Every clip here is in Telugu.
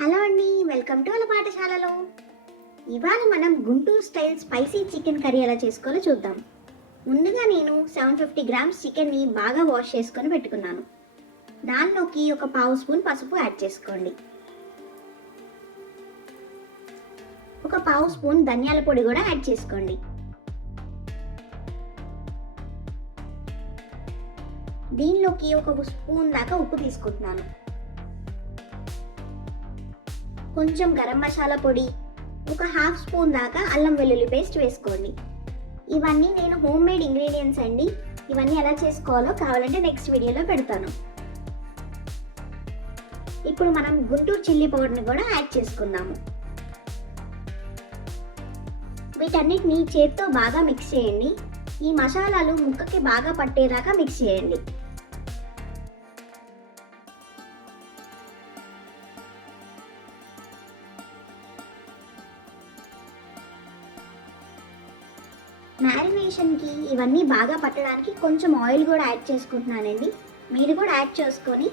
హలో అండి, వెల్కమ్ టు వాళ్ళ పాఠశాలలో. ఇవాళ మనం Guntur style spicy chicken curry ఎలా చేసుకోవాలో చూద్దాం. ముందుగా నేను 750 గ్రామ్స్ చికెన్ని బాగా వాష్ చేసుకొని పెట్టుకున్నాను. దానిలోకి ఒక పావు స్పూన్ పసుపు యాడ్ చేసుకోండి. ఒక పావు స్పూన్ ధనియాల పొడి కూడా యాడ్ చేసుకోండి. దీనిలోకి ఒక స్పూన్ దాకా ఉప్పు తీసుకుంటున్నాను. కొంచెం గరం మసాలా పొడి, ఒక హాఫ్ స్పూన్ దాకా అల్లం వెల్లుల్లి పేస్ట్ వేసుకోండి. ఇవన్నీ నేను హోమ్ మేడ్ ఇంగ్రీడియంట్స్ అండి. ఇవన్నీ ఎలా చేసుకోవాలో కావాలంటే నెక్స్ట్ వీడియోలో పెడతాను. ఇప్పుడు మనం గుంటూరు చిల్లీ పౌడర్ని కూడా యాడ్ చేసుకుందాము. వీటన్నిటిని చేత్తో బాగా మిక్స్ చేయండి. ఈ మసాలాలు ముక్కకి బాగా పట్టేదాకా మిక్స్ చేయండి. మ్యారినేషన్కి ఇవన్నీ బాగా పట్టడానికి కొంచెం ఆయిల్ కూడా యాడ్ చేసుకుంటున్నానండి. మీరు కూడా యాడ్ చేసుకొని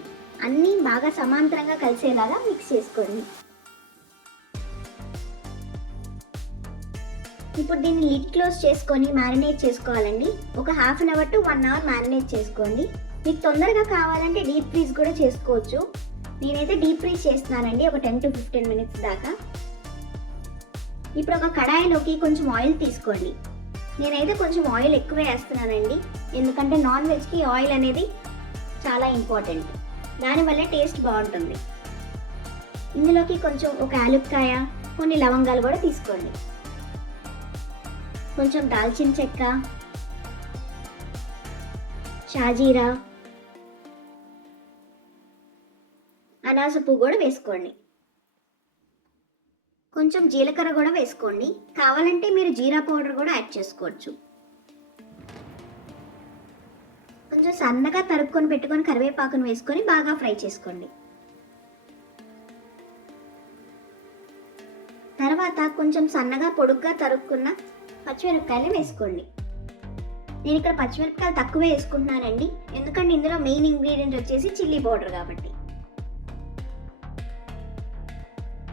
అన్నీ బాగా సమాంతరంగా కలిసేలాగా మిక్స్ చేసుకోండి. ఇప్పుడు దీన్ని లిడ్ క్లోజ్ చేసుకొని మ్యారినేట్ చేసుకోవాలండి. ఒక half an hour to 1 hour marinate చేసుకోండి. మీకు తొందరగా కావాలంటే డీప్ ఫ్రీజ్ కూడా చేసుకోవచ్చు. నేనైతే డీప్ ఫ్రీజ్ చేస్తున్నానండి, ఒక 10 to 15 మినిట్స్ దాకా. ఇప్పుడు ఒక కడాయిలోకి కొంచెం ఆయిల్ తీసుకోండి. నేనైతే కొంచెం ఆయిల్ ఎక్కువ వేస్తున్నానండి, ఎందుకంటే నాన్ వెజ్కి ఆయిల్ అనేది చాలా ఇంపార్టెంట్. దానివల్ల టేస్ట్ బాగుంటుంది. ఇందులోకి కొంచెం ఒక యాలుక్కాయ, కొన్ని లవంగాలు కూడా తీసుకోండి. కొంచెం దాల్చిన చెక్క, షాజీరా, అనాస పువ్వు కూడా వేసుకోండి. కొంచెం జీలకర్ర కూడా వేసుకోండి. కావాలంటే మీరు జీరా పౌడర్ కూడా యాడ్ చేసుకోవచ్చు. కొంచెం సన్నగా తరుక్కొని పెట్టుకొని కరివేపాకును వేసుకొని బాగా ఫ్రై చేసుకోండి. తర్వాత కొంచెం సన్నగా పొడుగ్గా తరుక్కున్న పచ్చిమిరపకాయలు వేసుకోండి. నేను ఇక్కడ పచ్చిమిరపకాయలు తక్కువే వేసుకుంటున్నానండి, ఎందుకంటే ఇందులో మెయిన్ ఇంగ్రీడియంట్ వచ్చేసి చిల్లీ పౌడర్ కాబట్టి.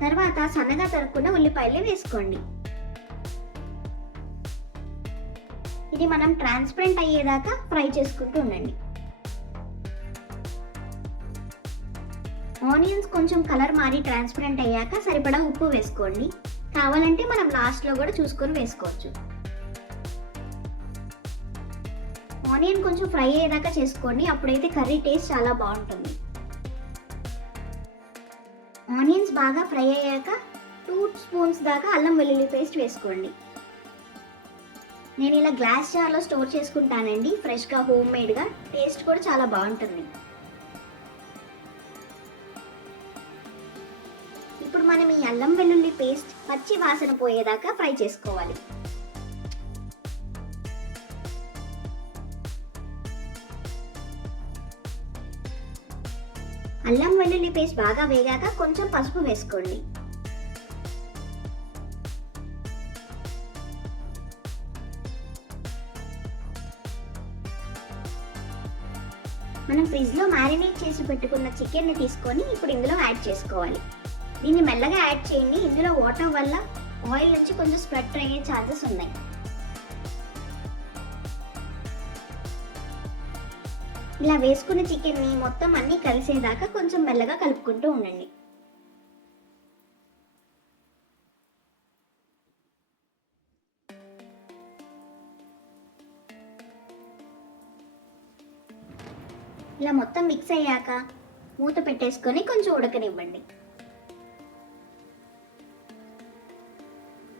తర్వాత సన్నగా తరుక్కున్న ఉల్లిపాయలు వేసుకోండి. ఇది మనం ట్రాన్స్పరెంట్ అయ్యేదాకా ఫ్రై చేసుకుంటూ ఉండండి. ఆనియన్స్ కొంచెం కలర్ మారి ట్రాన్స్పరెంట్ అయ్యాక సరిపడా ఉప్పు వేసుకోండి. కావాలంటే మనం లాస్ట్లో కూడా చూసుకొని వేసుకోవచ్చు. ఆనియన్ కొంచెం ఫ్రై అయ్యేదాకా చేసుకోండి, అప్పుడైతే కర్రీ టేస్ట్ చాలా బాగుంటుంది. ఆనియన్స్ బాగా ఫ్రై అయ్యాక 2 స్పూన్స్ దాకా అల్లం వెల్లుల్లి పేస్ట్ వేసుకోండి. నేను ఇలా గ్లాస్ జార్లో స్టోర్ చేసుకుంటానండి, ఫ్రెష్గా హోమ్ మేడ్గా. టేస్ట్ కూడా చాలా బాగుంటుంది. ఇప్పుడు మనం ఈ అల్లం వెల్లుల్లి పేస్ట్ పచ్చి వాసన పోయేదాకా ఫ్రై చేసుకోవాలి. అల్లం వెల్లుల్లి పేస్ట్ బాగా వేగాక కొంచెం పసుపు వేసుకోండి. మనం ఫ్రిడ్జ్లో మ్యారినేట్ చేసి పెట్టుకున్న చికెన్ని తీసుకొని ఇప్పుడు ఇందులో యాడ్ చేసుకోవాలి. దీన్ని మెల్లగా యాడ్ చేయండి, ఇందులో వాటర్ వల్ల ఆయిల్ నుంచి కొంచెం స్ప్రెడ్ అయ్యే ఛాన్సెస్ ఉన్నాయి. ఇలా వేసుకున్న చికెన్ని మొత్తం అన్నీ కలిసేదాకా కొంచెం మెల్లగా కలుపుకుంటూ ఉండండి. ఇలా మొత్తం మిక్స్ అయ్యాక మూత పెట్టేసుకొని కొంచెం ఉడకనివ్వండి.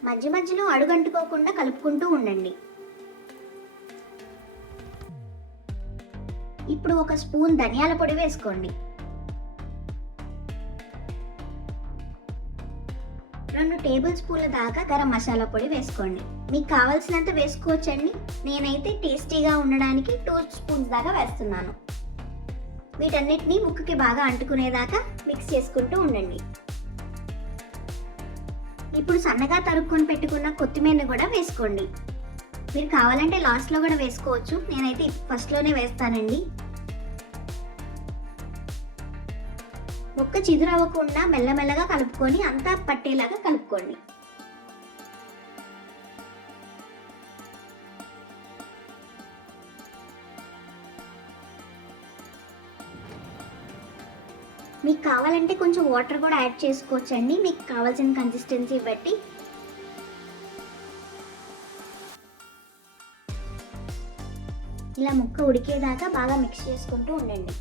మధ్య మధ్యలో అడుగంటుకోకుండా కలుపుకుంటూ ఉండండి. ఇప్పుడు ఒక స్పూన్ ధనియాల పొడి వేసుకోండి. 2 టేబుల్ స్పూన్ల దాకా గరం మసాలా పొడి వేసుకోండి. మీకు కావాల్సినంత వేసుకోవచ్చండి. నేనైతే టేస్టీగా ఉండడానికి 2 స్పూన్స్ దాకా వేస్తున్నాను. వీటన్నిటిని ముక్కకి బాగా అంటుకునేదాకా మిక్స్ చేసుకుంటూ ఉండండి. ఇప్పుడు సన్నగా తరుక్కొని పెట్టుకున్న కొత్తిమీరని కూడా వేసుకోండి. మీరు కావాలంటే లాస్ట్లో కూడా వేసుకోవచ్చు, నేనైతే ఫస్ట్లోనే వేస్తానండి. ముక్క చిదురవ్వకుండా మెల్లమెల్లగా కలుపుకొని అంతా పట్టేలాగా కలుపుకోండి. మీకు కావాలంటే కొంచెం వాటర్ కూడా యాడ్ చేసుకోవచ్చండి, మీకు కావాల్సిన కన్సిస్టెన్సీ బట్టి. ఇలా ముక్క ఉడికేదాకా బాగా మిక్స్ చేసుకుంటూ ఉండండి.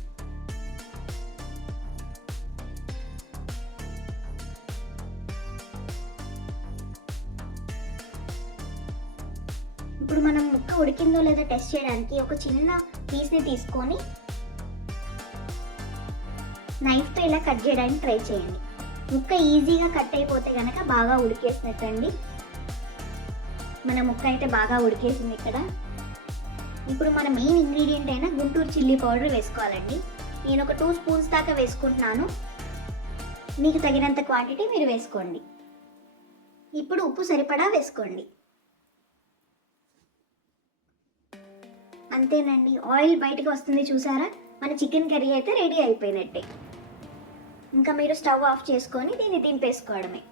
ఇప్పుడు మనం ముక్క ఉడికిందో లేదో టెస్ట్ చేయడానికి ఒక చిన్న పీస్ని తీసుకొని నైఫ్తో ఇలా కట్ చేయడానికి ట్రై చేయండి. ముక్క ఈజీగా కట్ అయిపోతే కనుక బాగా ఉడికేసినట్టండి. మన ముక్క అయితే బాగా ఉడికేసింది ఇక్కడ. ఇప్పుడు మన మెయిన్ ఇంగ్రీడియంట్ అయిన గుంటూరు చిల్లీ పౌడర్ వేసుకోవాలండి. నేను ఒక 2 స్పూన్స్ దాకా వేసుకుంటున్నాను, మీకు తగినంత క్వాంటిటీ మీరు వేసుకోండి. ఇప్పుడు ఉప్పు సరిపడా వేసుకోండి. అంతేనండి, ఆయిల్ బయటకు వస్తుంది చూసారా? మన చికెన్ కర్రీ అయితే రెడీ అయిపోయినట్టే. ఇంకా మీరు స్టవ్ ఆఫ్ చేసుకొని దీన్ని దింపేసుకోవడమే.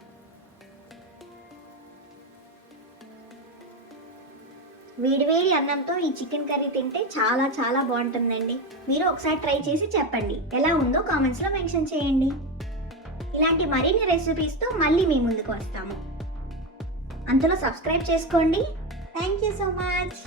వేడివేడి అన్నంతో ఈ చికెన్ కర్రీ తింటే చాలా చాలా బాగుంటుందండి. మీరు ఒకసారి ట్రై చేసి చెప్పండి, ఎలా ఉందో కామెంట్స్లో మెన్షన్ చేయండి. ఇలాంటి మరిన్ని రెసిపీస్తో మళ్ళీ మీ ముందుకు వస్తాము. అంతలో సబ్స్క్రైబ్ చేసుకోండి. Thank you so much.